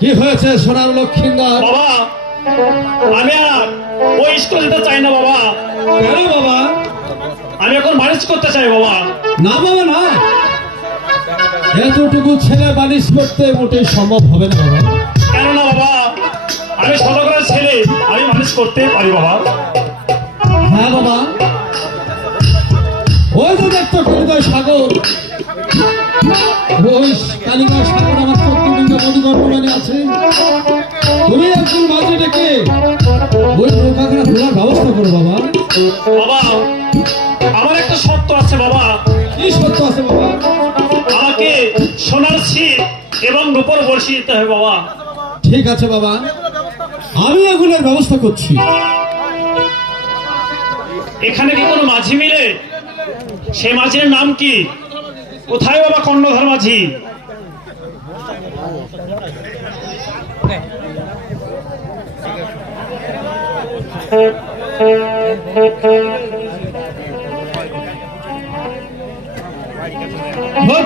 কি হয়েছে সোনার লক্ষ্মীন্দর? বাবা, আমি আর ওই স্কুলে যেতে চাই না বাবা। কেন বাবা? আমি এখন বালিশ করতে চাই বাবা। না বাবা না, এতটুকু ছেলে বালিশ করতে মোটেই সম্ভব হবে না বাবা। কেন না বাবা? আমি সদগরের ছেলে, আমি বালিশ করতে পারি বাবা। হ্যাঁ বাবা, ওই যে দেখতো কালিদাস সাগর, ওই কালিদাস সাগর আমার চতুর্দিকে মধুগর্ভমানে আছে। তুমি একজন মাঝে ডেকে ওই নৌকাখানা খোলার ব্যবস্থা করো বাবা। বাবা, আমার একটা শর্ত আছে বাবা। কি সত্য আছে বাবা? আমাকে সোনার ছিপ এবং রূপর বড়শি দিতে হবে বাবা। ঠিক আছে বাবা, আমি এগুলোর ব্যবস্থা করছি। এখানে কি কোনো মাঝি মিলে? সে মাঝির নাম কি? কোথায় বাবা কর্ণধর মাঝি?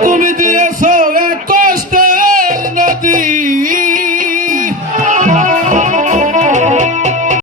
তুমি দিয়ে